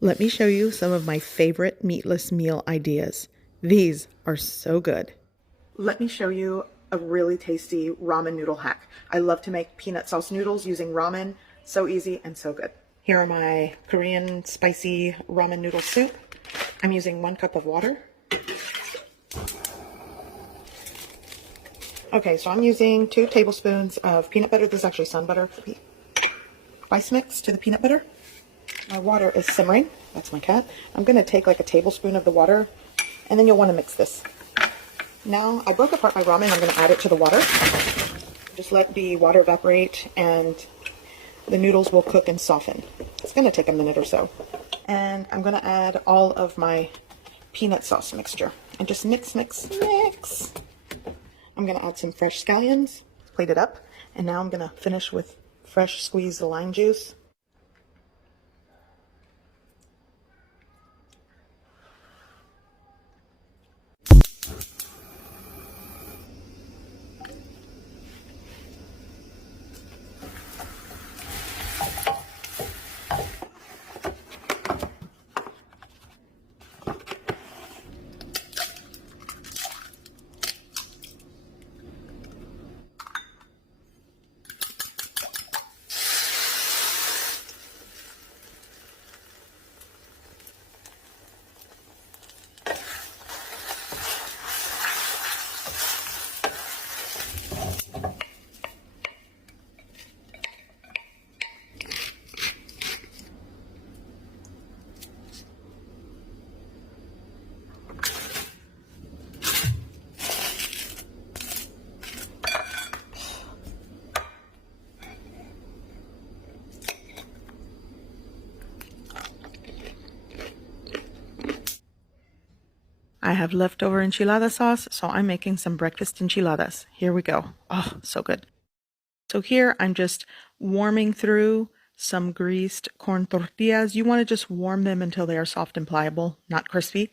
Let me show you some of my favorite meatless meal ideas. These are so good. Let me show you a really tasty ramen noodle hack. I love to make peanut sauce noodles using ramen. So easy and so good. Here are my Korean spicy ramen noodle soup. I'm using 1 cup of water. Okay, so I'm using 2 tablespoons of peanut butter. This is actually sun butter. Spice mix to the peanut butter. My water is simmering. That's my cat. I'm going to take like a tablespoon of the water, and then you'll want to mix this. Now, I broke apart my ramen. I'm going to add it to the water. Just let the water evaporate, and the noodles will cook and soften. It's going to take a minute or so. And I'm going to add all of my peanut sauce mixture. And just mix, mix, mix. I'm going to add some fresh scallions. Plate it up. And now I'm going to finish with fresh squeezed lime juice. I have leftover enchilada sauce, so I'm making some breakfast enchiladas. Here we go. Oh, so good. So here I'm just warming through some greased corn tortillas. You want to just warm them until they are soft and pliable, not crispy.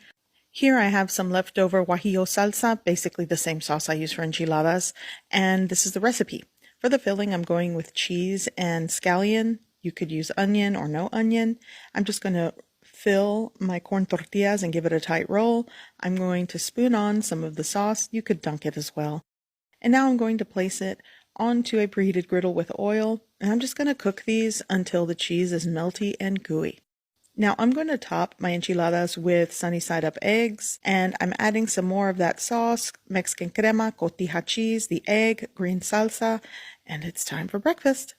Here I have some leftover guajillo salsa, basically the same sauce I use for enchiladas, and this is the recipe. For the filling, I'm going with cheese and scallion. You could use onion or no onion. I'm just going to fill my corn tortillas and give it a tight roll. I'm going to spoon on some of the sauce. You could dunk it as well. And now I'm going to place it onto a preheated griddle with oil, and I'm just going to cook these until the cheese is melty and gooey. Now I'm going to top my enchiladas with sunny side up eggs, and I'm adding some more of that sauce, Mexican crema, cotija cheese, the egg, green salsa, and it's time for breakfast.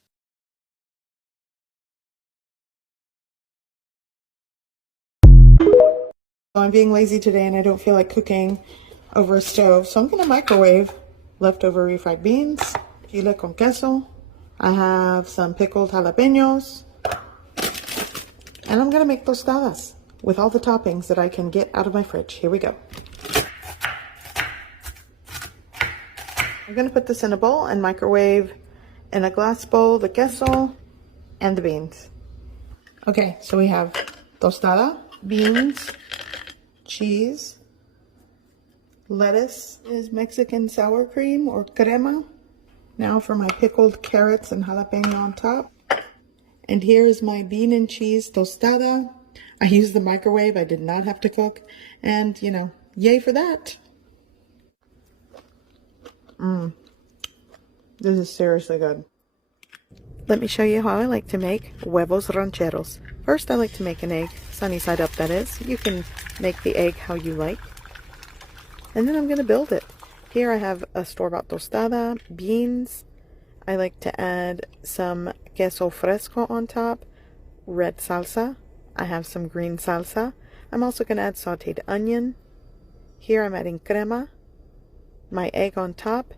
I'm being lazy today and I don't feel like cooking over a stove, so I'm going to microwave leftover refried beans, chile con queso. I have some pickled jalapenos, and I'm going to make tostadas with all the toppings that I can get out of my fridge. Here we go. I'm going to put this in a bowl and microwave in a glass bowl the queso and the beans. Okay, so we have tostada, beans, cheese, lettuce is Mexican sour cream or crema. Now for my pickled carrots and jalapeno on top. And here is my bean and cheese tostada. I used the microwave. I did not have to cook. And, you know, yay for that. This is seriously good. Let me show you how I like to make huevos rancheros. First, I like to make an egg, sunny side up that is. You can make the egg how you like. And then I'm going to build it. Here I have a store-bought tostada, beans. I like to add some queso fresco on top, red salsa. I have some green salsa. I'm also going to add sauteed onion. Here I'm adding crema, my egg on top,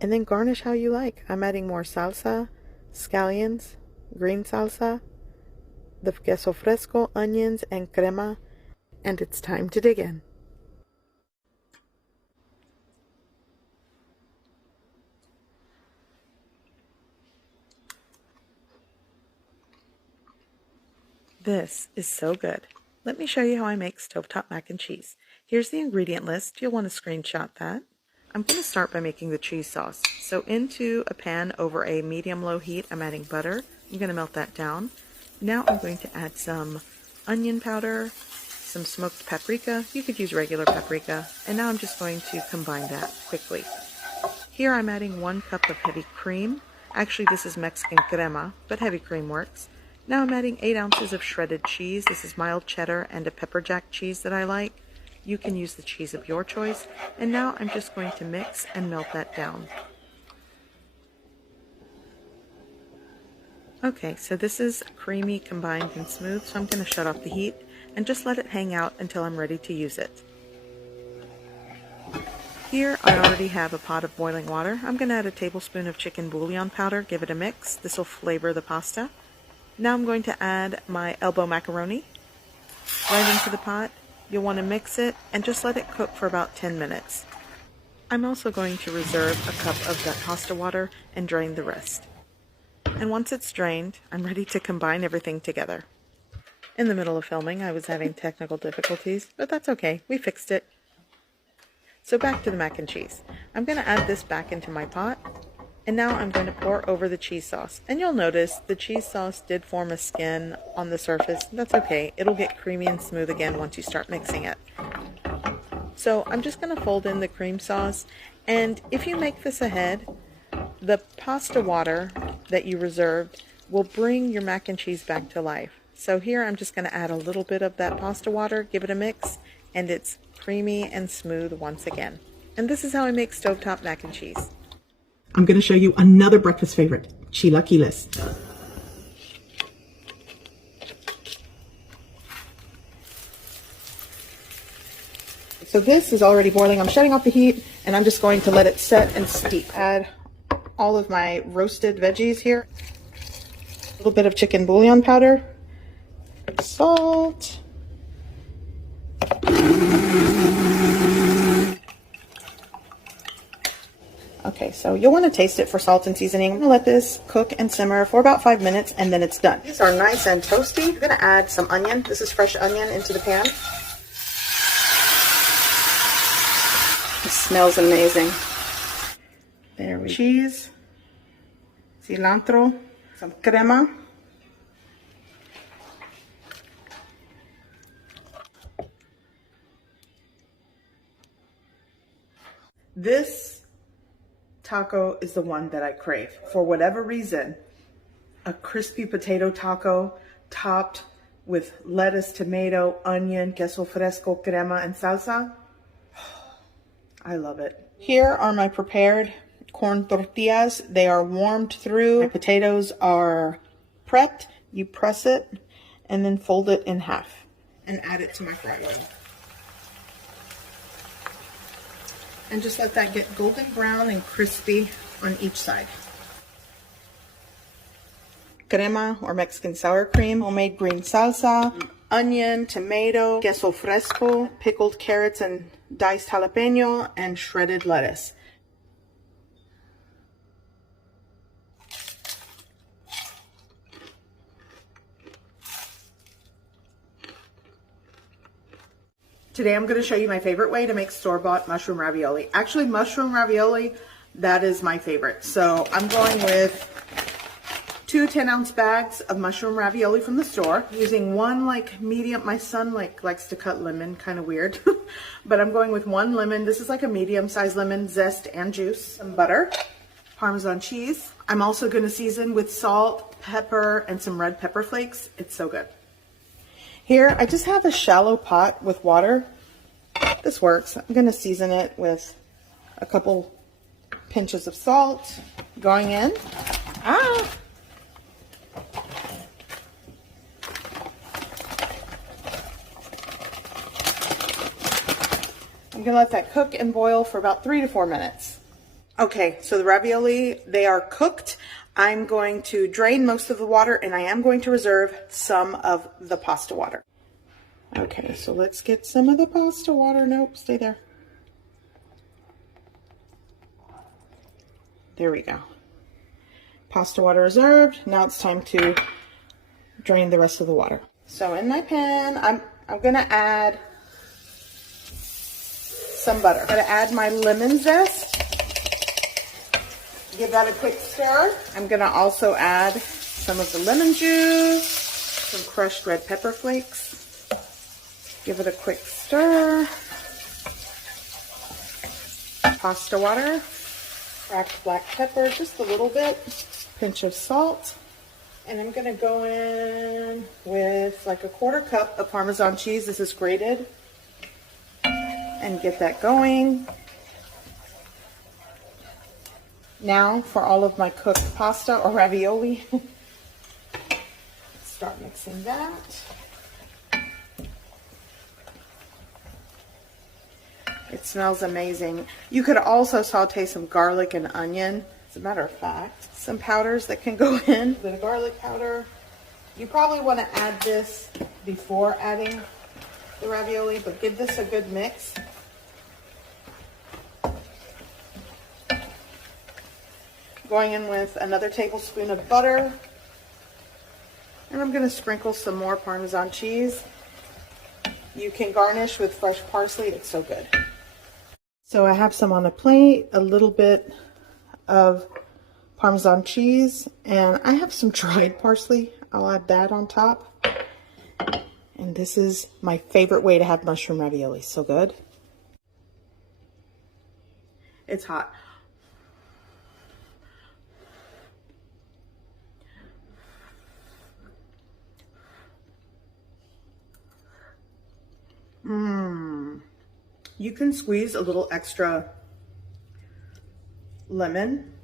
and then garnish how you like. I'm adding more salsa, scallions, green salsa, the queso fresco, onions, and crema, and it's time to dig in. This is so good. Let me show you how I make stovetop mac and cheese. Here's the ingredient list. You'll want to screenshot that. I'm going to start by making the cheese sauce. So into a pan over a medium-low heat, I'm adding butter. I'm going to melt that down. Now I'm going to add some onion powder, some smoked paprika. You could use regular paprika. And now I'm just going to combine that quickly. Here I'm adding 1 cup of heavy cream. Actually, this is Mexican crema, but heavy cream works. Now I'm adding 8 ounces of shredded cheese. This is mild cheddar and a pepper jack cheese that I like. You can use the cheese of your choice. And now I'm just going to mix and melt that down. Okay, so this is creamy, combined, and smooth, so I'm going to shut off the heat and just let it hang out until I'm ready to use it. Here I already have a pot of boiling water. I'm going to add a tablespoon of chicken bouillon powder, give it a mix. This will flavor the pasta. Now I'm going to add my elbow macaroni right into the pot. You'll want to mix it and just let it cook for about 10 minutes. I'm also going to reserve a cup of that pasta water and drain the rest. And once it's drained, I'm ready to combine everything together. In the middle of filming, I was having technical difficulties, but that's okay. We fixed it. So back to the mac and cheese. I'm going to add this back into my pot. And now I'm going to pour over the cheese sauce. And you'll notice the cheese sauce did form a skin on the surface. That's okay. It'll get creamy and smooth again once you start mixing it. So I'm just going to fold in the cream sauce. And if you make this ahead, the pasta water that you reserved will bring your mac and cheese back to life. So here I'm just going to add a little bit of that pasta water, give it a mix, and it's creamy and smooth once again. And this is how I make stovetop mac and cheese. I'm going to show you another breakfast favorite, chilaquiles. So this is already boiling. I'm shutting off the heat and I'm just going to let it set and steep. Add all of my roasted veggies here. A little bit of chicken bouillon powder. Salt. Okay, so you'll want to taste it for salt and seasoning. I'm going to let this cook and simmer for about 5 minutes and then it's done. These are nice and toasty. I'm going to add some onion. This is fresh onion into the pan. It smells amazing. There we go. Cheese, cilantro, some crema. This taco is the one that I crave. For whatever reason, a crispy potato taco topped with lettuce, tomato, onion, queso fresco, crema, and salsa. I love it. Here are my prepared corn tortillas. They are warmed through. My potatoes are prepped. You press it and then fold it in half and add it to my fry oil. And just let that get golden brown and crispy on each side. Crema or Mexican sour cream, homemade green salsa, onion, tomato, queso fresco, pickled carrots and diced jalapeno, and shredded lettuce. Today I'm going to show you my favorite way to make store-bought mushroom ravioli. Actually, mushroom ravioli, that is my favorite. So I'm going with 2 10-ounce bags of mushroom ravioli from the store, using one like medium. My son likes to cut lemon, kind of weird, but I'm going with 1 lemon. This is like a medium-sized lemon, zest and juice, some butter, Parmesan cheese. I'm also going to season with salt, pepper, and some red pepper flakes. It's so good. Here, I just have a shallow pot with water. This works. I'm going to season it with a couple pinches of salt going in. I'm going to let that cook and boil for about 3 to 4 minutes. Okay, so the ravioli, they are cooked. I'm going to drain most of the water and I am going to reserve some of the pasta water. Okay, so let's get some of the pasta water. Nope, stay there. There we go. Pasta water reserved. Now it's time to drain the rest of the water. So in my pan, I'm going to add some butter. I'm going to add my lemon zest. Give that a quick stir. I'm going to also add some of the lemon juice, some crushed red pepper flakes. Give it a quick stir. Pasta water, cracked black pepper, just a little bit, pinch of salt. And I'm gonna go in with like a 1/4 cup of Parmesan cheese. This is grated. And get that going. Now for all of my cooked pasta or ravioli. Start mixing that. It smells amazing. You could also saute some garlic and onion. As a matter of fact, some powders that can go in. A bit of garlic powder. You probably want to add this before adding the ravioli, but give this a good mix. Going in with another tablespoon of butter. And I'm going to sprinkle some more Parmesan cheese. You can garnish with fresh parsley. It's so good. So I have some on a plate, a little bit of Parmesan cheese, and I have some dried parsley. I'll add that on top. And this is my favorite way to have mushroom ravioli. So good. It's hot. You can squeeze a little extra lemon